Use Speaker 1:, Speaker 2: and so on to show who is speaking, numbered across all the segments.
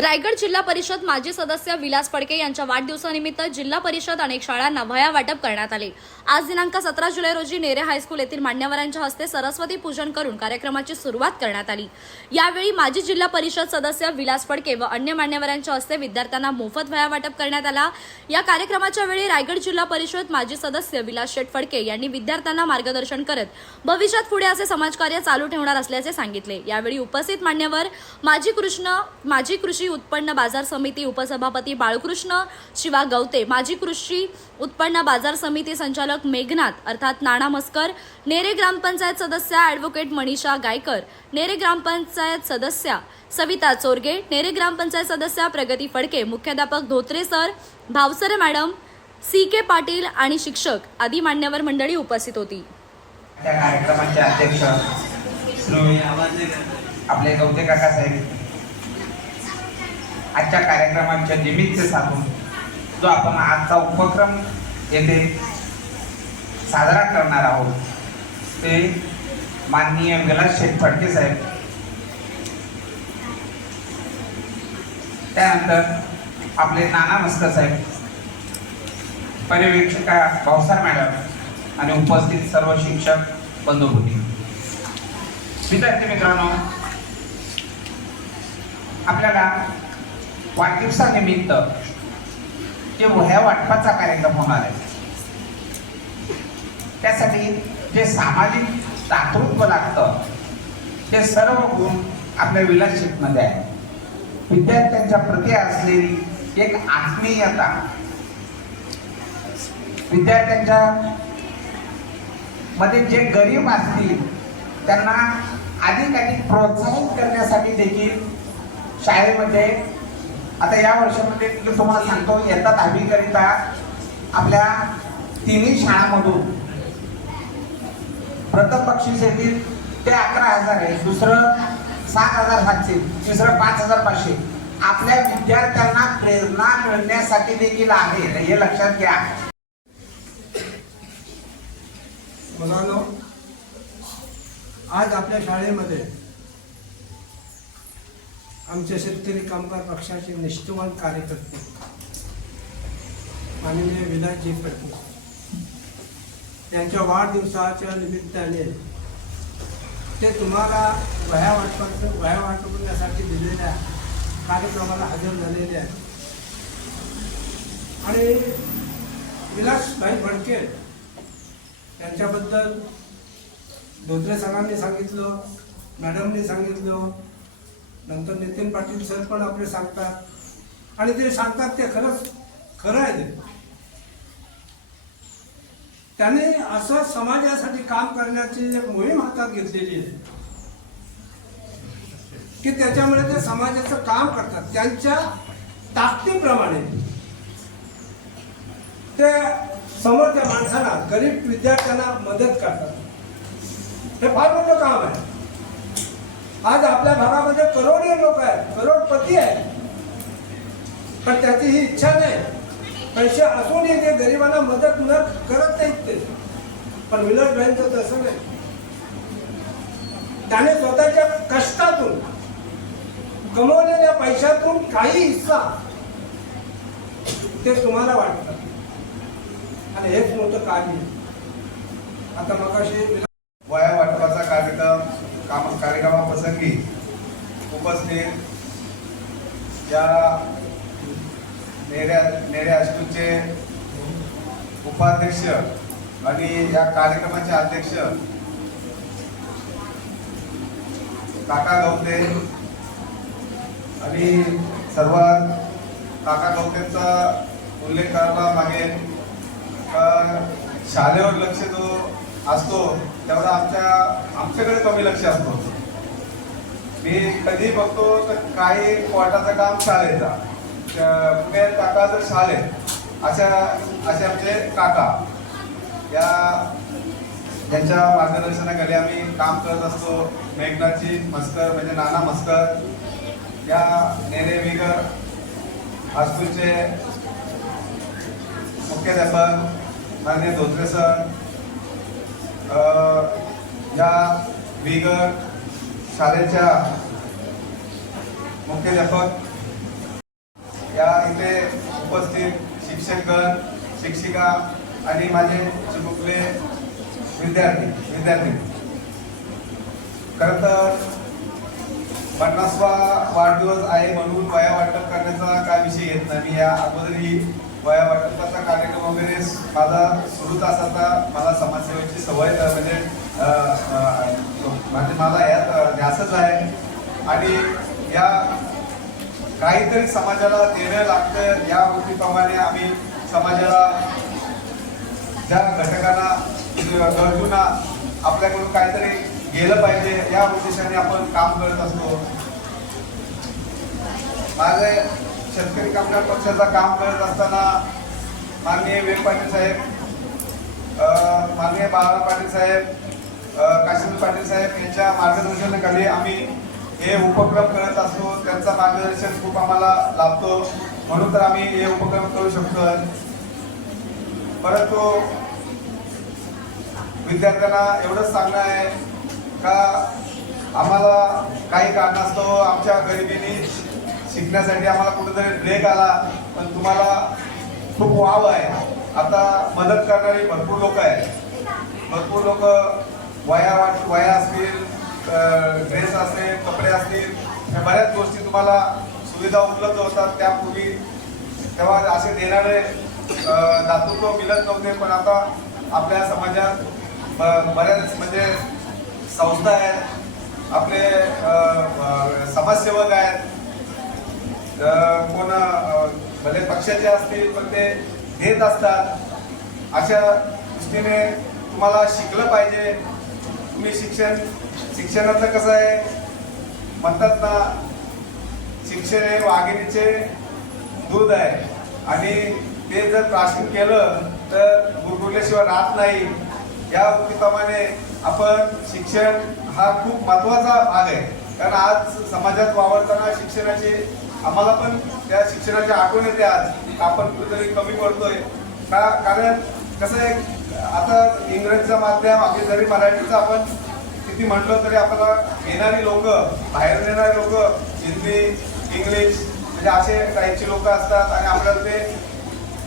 Speaker 1: रायगड जिल्हा परिषद माजी सदस्य विलास फडके यांच्या वाढदिवसानिमित्त जिल्हा परिषद अनेक शाळांना वया वाटप करण्यात आले. आज दिनांक सतरा जुलै रोजी नेरे हायस्कूल येथील मान्यवरांच्या हस्ते सरस्वती पूजन करून कार्यक्रमाची सुरुवात करण्यात आली. यावेळी माजी जिल्हा परिषद सदस्य विलास फडके व अन्य मान्यवरांच्या हस्ते विद्यार्थ्यांना मोफत वया वाटप करण्यात आला. या कार्यक्रमाच्या वेळी रायगड जिल्हा परिषद माजी सदस्य विलास शेठ फडके यांनी विद्यार्थ्यांना मार्गदर्शन करत भविष्यात पुढे असे समाजकार्य चालू ठेवणार असल्याचे सांगितले. यावेळी उपस्थित मान्यवर माजी कृष्ण माजी कृषी उत्पन्न बाजार समिती उपसभापती बाळकृष्ण शिवा गवते माजी कृषी उत्पन्न बाजार समिती संचालक मेघनाथ अर्थात नाना मस्कर नेरे ग्रामपंचायत सदस्या ॲडव्होकेट मनीषा गायकर नेरे ग्रामपंचायत सदस्या सविता चोरगे नेरे ग्रामपंचायत सदस्या प्रगती फडके मुख्याध्यापक Dhotre sir Bhavsare madam C K Patil आणि शिक्षक आदी मान्यवर मंडळी उपस्थित होती.
Speaker 2: त्या कार्यक्रमाचे अध्यक्ष आपले गवते काका साहेब. आजच्या कार्यक्रमांच्या निमित्त साधून जो आपण आजचा उपक्रम येथे साजरा करणार आहोत ते माननीय विलास शेठ फडके साहेब. त्यानंतर आपले नाना मस्कर साहेब पर्यवेक्षिका भावसार मॅडम आणि उपस्थित सर्व शिक्षक बंधुभूती विद्यार्थी मित्रांनो आपल्याला वाढदिवसानिमित्त जे वह्या वाटपाचा कार्यक्रम होणार आहे त्यासाठी जे सामाजिक दातृत्व लागतं ते सर्व गुण आपल्या विलासशीपमध्ये आहे विद्यार्थ्यांच्या प्रती असलेली एक आत्मीयता विद्यार्थ्यांच्या मध्ये जे गरीब असतील त्यांना अधिक अधिक प्रोत्साहित करण्यासाठी देखील शाळेमध्ये आता या वर्षामध्ये मी तुम्हाला सांगतो इयत्ता दहावीकरिता आपल्या तिन्ही शाळांमधून प्रथम बक्षीस येतील ते अकरा हजार आहे दुसरं सात हजार सातशे तिसरं पाच हजार पाचशे. आपल्या विद्यार्थ्यांना प्रेरणा मिळण्यासाठी देखील आहे हे लक्षात घ्या.
Speaker 3: मुलांनो आज आपल्या शाळेमध्ये आमच्या शेतकरी कामगार पक्षाचे निष्ठवान कार्यकर्ते. माननीय विलासजी फडके यांच्या वाढदिवसाच्या निमित्ताने ते तुम्हाला वह्या वाटपाचं वह्या वाटवण्यासाठी दिलेल्या कार्यक्रमाला हजर झालेले आहेत. आणि विलासभाई फडके यांच्याबद्दल धोत्रे सरांनी सांगितलं मॅडमनी सांगितलं नंतर नितीन पाटील सर पण आपले सांगतात. आणि ते सांगतात ते खरंच खरं आहे त्याने असं समाजासाठी काम करण्याची एक मोहीम हातात घेतलेली आहे. की त्याच्यामुळे ते समाजाचं काम करतात. त्यांच्या ताकदीप्रमाणे. ते समोरच्या माणसाला गरीब विद्यार्थ्यांना मदत करतात. हे फार मोठं काम आहे. आज आपल्या भागामध्ये करोडो लोक आहेत करोडपती आहेत. पण त्याची ही इच्छा नाही. पैसे असूनही ते गरिबांना मदत न करत नाहीत ते. पण विलास भाईंचं तसं नाही. त्याने स्वतःच्या कष्टातून कमवलेल्या पैशातून काही हिस्सा ते तुम्हाला वाटतं. आणि हेच मोठं कार्य आता मग
Speaker 4: वया वाटपाचा कार्यक्रम काम कार्यक्रमाप्रसंगी उपस्थित या नेऱ्या नेऱ्या हायस्कूलचे उपाध्यक्ष आणि या कार्यक्रमाचे अध्यक्ष काका गवते आणि सर्वात काका गवतेचा उल्लेख करायला मागेल शाळेवर लक्ष जो असतो. तेवढा आमच्या आमच्याकडे कमी लक्ष असतो. मी कधी बघतो तर काही कोर्टाचं काम शाळेचा. त्या- काका जर शाळेत अशा असे आमचे काका. या त्यांच्या मार्गदर्शनाखाली आम्ही काम करत असतो. मेघनाथजी मस्कर म्हणजे नाना मस्कर या नेने विगर हायस्कूलचे मुख्याध्यापक माननीय धोत्रे सर या बिगर शाळेच्या मुख्याध्यापक या इथे उपस्थित शिक्षकगण शिक्षिका आणि माझे चिमुकले विद्यार्थी विद्यार्थी. खरं तर पन्नासवा वाढदिवस आहे म्हणून वया वाटप करण्याचा काय विषय येत नाही. मी या अगोदरही वया वाटपाचा कार्यक्रम वगैरे माझा सुरूच असाचा मला समाजसेवेची सवय म्हणजे म्हणजे मला यात ध्यासच आहे. आणि या काहीतरी समाजाला देणं लागतं या गोष्टीप्रमाणे आम्ही समाजाला ज्या घटकांना म्हणजे गरजूंना आपल्याकडून काहीतरी गेलं पाहिजे या उद्देशाने आपण काम करत असतो. माझे शेतकरी कामगार पक्षाचं काम करत असताना माननीय वेग पाटील साहेब माननीय बाळा पाटील साहेब अ, पाटील साहेब यांच्या मार्गदर्शनाखाली आम्ही हे उपक्रम करत असतो. त्यांचं मार्गदर्शन खूप आम्हाला लाभतो. म्हणून तर आम्ही हे उपक्रम करू शकतो. परंतु विद्यार्थ्यांना एवढंच सांगणं आहे का? आम्हाला काही कारणास्तव आमच्या गरिबीने शिकण्यासाठी आम्हाला कुठेतरी ब्रेक आला पण तुम्हाला खूप वाव आहे. आता मदत करणारी भरपूर लोक आहेत. भरपूर लोक वया वाट वया असतील ड्रेस असेल कपडे असतील या बऱ्याच गोष्टी तुम्हाला सुविधा उपलब्ध होतात. त्यापूर्वी तेव्हा असे देणारे दातृत्व मिळत नव्हते पण आता आपल्या समाजात बऱ्याच म्हणजे संस्था आहेत. आपले समाजसेवक आहेत. कोण भले पक्षाचे असतील पण ते देत असतात. अशा दृष्टीने तुम्हाला शिकलं पाहिजे. तुम्ही शिक्षण शिक्षणाचं कसं आहे? म्हणतात ना शिक्षण हे वाघिणीचे दूध आहे. आणि ते जर प्राशन केलं तर गुरगुरल्याशिवाय राहत नाही. या वृत्तीप्रमाणे आपण शिक्षण हा खूप महत्त्वाचा भाग आहे. कारण आज समाजात वावरताना शिक्षणाची आम्हाला पण त्या शिक्षणाची आठवण येते आज. आपण कुठेतरी कमी पडतोय. का कारण कसं आहे आता इंग्रजीचं माध्यम आपली जरी मराठीचं आपण किती म्हटलं तरी आपल्याला येणारी लोक बाहेर येणारे लोक हिंदी इंग्लिश म्हणजे असे टाईपचे लोक असतात आणि आपल्याला ते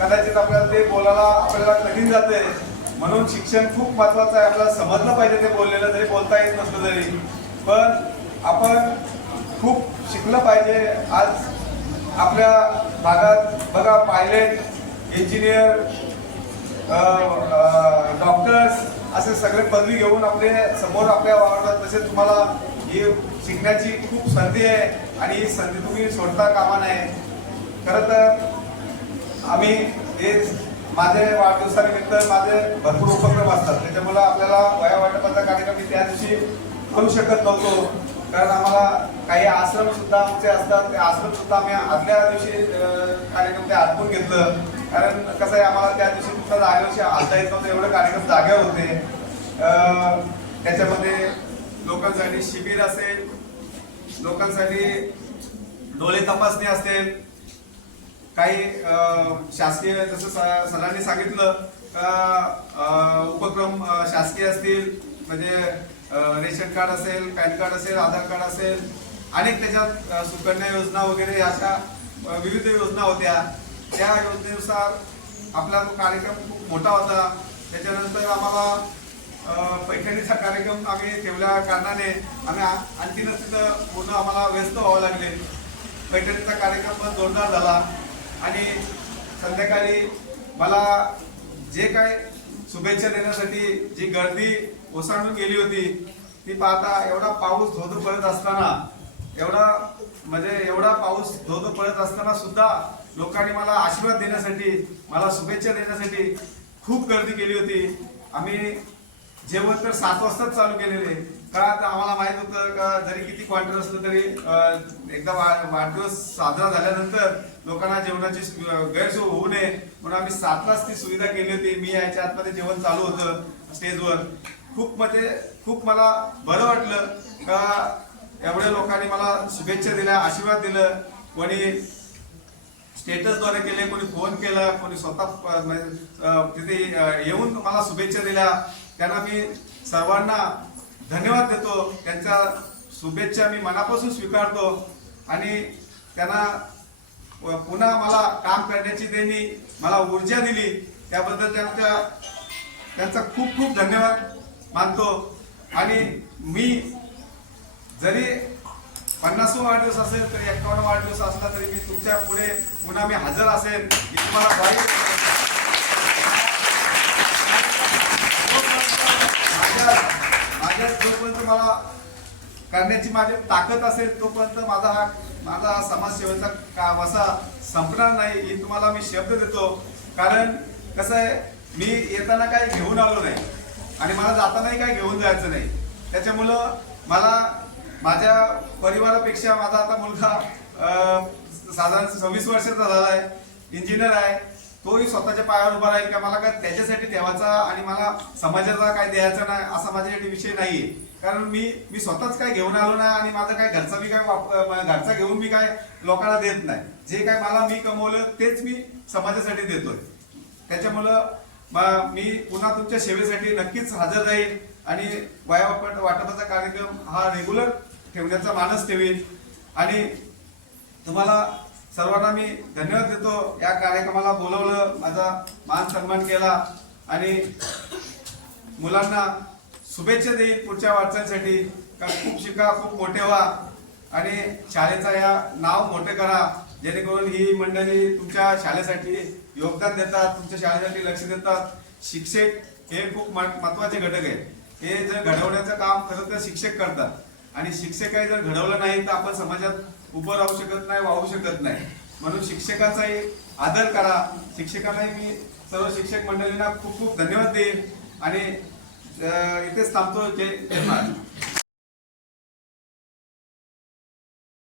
Speaker 4: कदाचित आपल्याला ते बोलायला आपल्याला कठीण जाते. म्हणून शिक्षण खूप महत्वाचं आहे. आपल्याला समजलं पाहिजे ते बोललेलं जरी बोलता येत नसलं तरी. पण आपण खूप शिकलं पाहिजे. आज आपल्या भागात बघा पायलट इंजिनियर डॉक्टर्स असे सगळे पदवी घेऊन आपले समोर आपल्या वावरतात. तसेच तुम्हाला ही शिकण्याची खूप संधी आहे आणि ही संधी तुम्ही सोडता कामा नये. खरं तर आम्ही हे माझे वाढदिवसानिमित्त माझे भरपूर उपक्रम असतात. त्याच्यामुळे आपल्याला वया वाटपाचा कार्यक्रम मी त्या दिवशी करू शकत नव्हतो. कारण आम्हाला काही आश्रम सुद्धा आमचे असतात. ते आश्रम सुद्धा आम्ही आदल्या दिवशी कार्यक्रम ते आटपून घेतलं. कारण कसं आहे आम्हाला त्या दिवशी कुठं जागेविषयी आणता येत नव्हतं एवढे कार्यक्रम जागेवर होते. त्याच्यामध्ये लोकांसाठी शिबिर असेल लोकांसाठी डोळे तपासणी असेल काही शासकीय जसं स- सरांनी सांगितलं उपक्रम शासकीय असतील म्हणजे रेशन कार्ड असेल पॅन कार्ड असेल आधार कार्ड असेल अनेक त्याच्यात सुकन्या योजना वगैरे अशा विविध योजना होत्या. त्या योजनेनुसार आपला तो कार्यक्रम खूप मोठा होता. त्याच्यानंतर आम्हाला पैठणीचा कार्यक्रम आम्ही ठेवल्या कारणाने आम्ही आणखीनच तिथं पूर्ण आम्हाला व्यस्त व्हावं लागले. पैठणीचा कार्यक्रम पण जोरदार झाला. आणि संध्याकाळी मला जे काय शुभेच्छा देण्यासाठी जी गर्दी ओसांडून गेली होती. ती पाहता एवढा पाऊस धोधो पडत असताना एवढा म्हणजे एवढा पाऊस धोधो पडत असताना सुद्धा लोकांनी मला आशीर्वाद देण्यासाठी मला शुभेच्छा देण्यासाठी खूप गर्दी केली होती. आम्ही जेवण तर सात वाजताच चालू केलेले. का तर आम्हाला माहीत होतं का जरी किती क्वार्टर असलं तरी एकदा वाढदिवस साजरा झाल्यानंतर लोकांना जेवणाची गैरसोय होऊ नये. म्हणून आम्ही सातलाच ती सुविधा केली होती. मी याच्या आतमध्ये जेवण चालू होतं स्टेजवर. खूप म्हणजे खूप मला बरं वाटलं का एवढ्या लोकांनी मला शुभेच्छा दिल्या आशीर्वाद दिलं. कोणी स्टेटसद्वारे केले कोणी फोन केला कोणी स्वतः म्हणजे, तिथे येऊन मला शुभेच्छा दिल्या. त्यांना मी सर्वांना धन्यवाद देतो. त्यांच्या शुभेच्छा मी मनापासून स्वीकारतो. आणि त्यांना पुन्हा मला काम करण्याची त्यांनी मला ऊर्जा दिली. त्याबद्दल त्यांच्या त्यांचा खूप खूप धन्यवाद. मानतो आणि मी जरी पन्नास वाढदिवस असेल तरी एकावन्न वाढदिवस असला तरी मी तुमच्यापुढे पुन्हा मी हजर असेल मी तुम्हाला बाई माझ्या माझ्या जोपर्यंत मला करण्याची माझी ताकद असेल तोपर्यंत माझा हा माझा हा समाजसेवेचा का वसा संपणार नाही हे तुम्हाला मी शब्द देतो. कारण कसं आहे मी येताना काही घेऊन आलो नाही. आणि मला जातानाही काय घेऊन जायचं नाही. त्याच्यामुळं मला माझ्या परिवारापेक्षा माझा आता मुलगा साधारण सव्वीस वर्षाचा झाला आहे इंजिनियर आहे. तोही स्वतःच्या पायावर उभा राहील का मला काय त्याच्यासाठी ठेवायचा आणि मला समाजाचा काय द्यायचा नाही असा माझ्यासाठी विषय नाहीये. कारण मी मी स्वतःच काय घेऊन आलो नाही आणि माझं काय घरचा मी काय वाप- घरचा घेऊन मी काय लोकांना देत नाही. जे काय मला मी कमवलं तेच मी समाजासाठी देतोय. त्याच्यामुळं मी पुन्हा तुमच्या सेवेसाठी नक्कीच हजर राहील आणि वाया वाटपाचा कार्यक्रम हा रेग्युलर ठेवण्याचा मानस ठेवेन. आणि तुम्हाला सर्वांना मी धन्यवाद देतो. या कार्यक्रमाला बोलवलं माझा मान सन्मान केला आणि मुलांना शुभेच्छा देईन पुढच्या वाटचालीसाठी. का खूप शिका खूप मोठे व्हा आणि शाळेचा या नाव मोठे करा. जेणेकरून ही मंडळी तुमच्या शाळेसाठी योगदान देतात तुमच्या शाळेसाठी लक्ष देतात. शिक्षक हे खूप महत्त्वाचे घटक आहे हे जर घडवण्याचं काम खरं तर शिक्षक करतात. आणि शिक्षक काही जर घडवलं नाही तर आपण समाजात उभं राहू शकत नाही वाहू शकत नाही. म्हणून शिक्षकाचाही आदर करा. शिक्षकांनाही मी सर्व शिक्षक मंडळींना खूप खूप धन्यवाद देईन. आणि इथेच थांबतो. जय जय महाराज.